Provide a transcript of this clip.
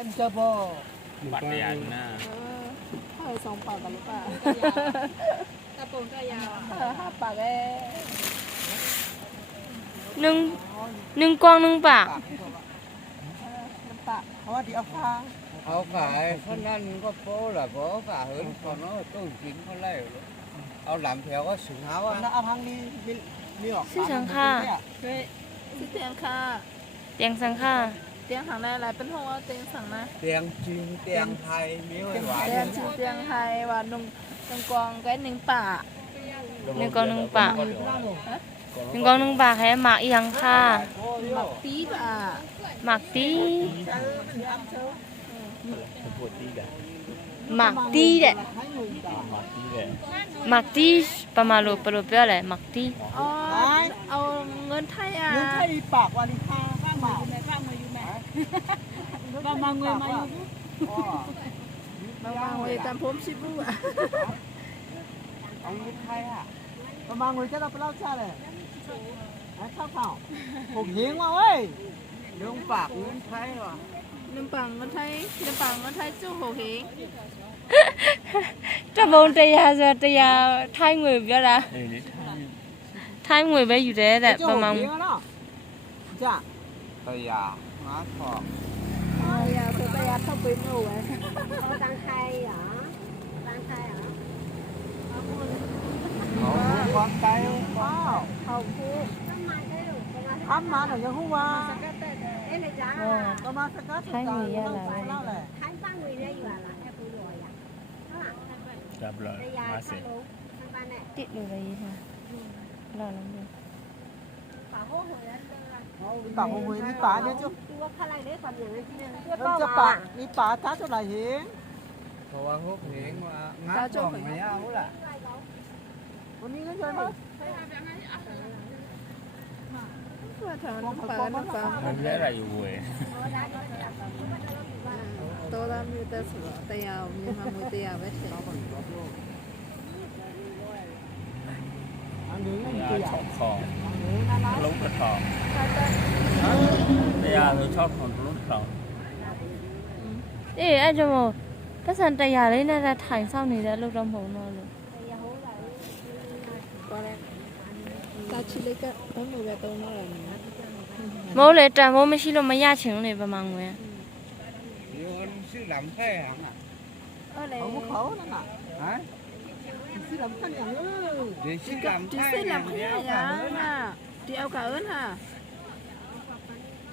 อันจะบ่ บัตรยันนะ เฮ้ย2 ปากกันหรือเปล่า ตะโปงก็ยาว 5 ปากเอง นึ่งกวางนึ่งปาก ปากเพราะว่าดีเอาฟ้า เอาขายคนนั้นก็โป้ล่ะบ่ขายเหินคนเนาะตู้กินคนไล่เอาหลำแถวก็สูงหาว่า แล้วเอาทางนี้มีออก ชื่อสังค่า เฮ้ยชื่อเตียงค่ะ เตียงสังค่า เตียงหางในอะไรเป็นห้องว่าเตียงสั่งนะ เตียงจีนเตียงไทยมีไว้หวาน เตียงชื่อเตียงไทยว่านุ่งกองcái nướngป่า นึ่งกวางนึ่งปากนึ่งกวางนึ่งปากให้หมากอีหยังค่ะ หมักปี๊บอ่ะ หมากตี ปวดที่กัน หมากตีแหละ มาที่เลย หมากตีประมาณโลเปรี้ยวแหละหมากตี อ๋อเอาเงินไทยอ่ะ นึกให้ปากวาลิค่าบ้างเปล่า บางมาเงินมาอยู่บางมาเงินตามผมชิบูอ่ะ เอาเงินไทยอ่ะประมาณเงินจะเราไปเล่าชาเลยข้าวเผาผมยิงมาเว้ย เรื่องปากเงินไทยว่ะ น้ำปังเงินไทยน้ำปังเงินไทยจู่โหเหง တပုံတရားဆိုတရားထိုင်းငွေပြောတာ เอ้ยนี่ ထိုင်းငွေပဲယူတယ်တဲ့ပမာဏ จ้ะ ตะยาหาทอง อย่าเธอไปยัดเข้าไปหนูไว้ ตังไทยเหรอตังไทยเหรอ เอาความใจว้าว เขาพูดทำมาหน่อยยังหัวก็มาสกัดเล่าแหละ จับเลยมาเสร็จ တိလို့ပဲရေးထားလောက်လုံးပဲ ปากหงวยมีป่าเนี่ยจุ๊บจะปากมีป่าจ้าเท่าไหร่เห็น เพราะว่าพวกเหงว่างัดทองไม่เอาล่ะ วันนี้ก็เจอมา เพื่อทำน้ำปังน้ำปัง มันเรียกอะไรอยู่เว้ย โตตามอยู่แต่สุดแต่ยาวมีมามือแต่ยาวไว้เถอะ อันนี้ ยา ตัวใหญ่ ชอบของ น่ารัก ลุ้งกระทองยาเราชอบของลุ้งกระทอง အေးအဲ့ကြောင့်မို့ပတ်စံတရားလေးနဲ့ထိုင်ဆောင်နေတဲ့အလုပ်တော့မဟုတ်တော့လို့ ก็แล้วตาชิเล็กก็ต้องมือแบบตรงนั้นแหละ မဟုတ်လေတန်ဖိုးမရှိလို့မရချင်လို့နေပမာငွေ เดี๋ยวซื้อหลำแท้หังอ่ะ อะไร ของเขานั่นน่ะ ฮะ ที่ลำพันอย่าง เดี๋ยวซื้อหลำ จี แท้ เส้นลำแค่ยังน่ะที่เอากะเอิญค่ะ เ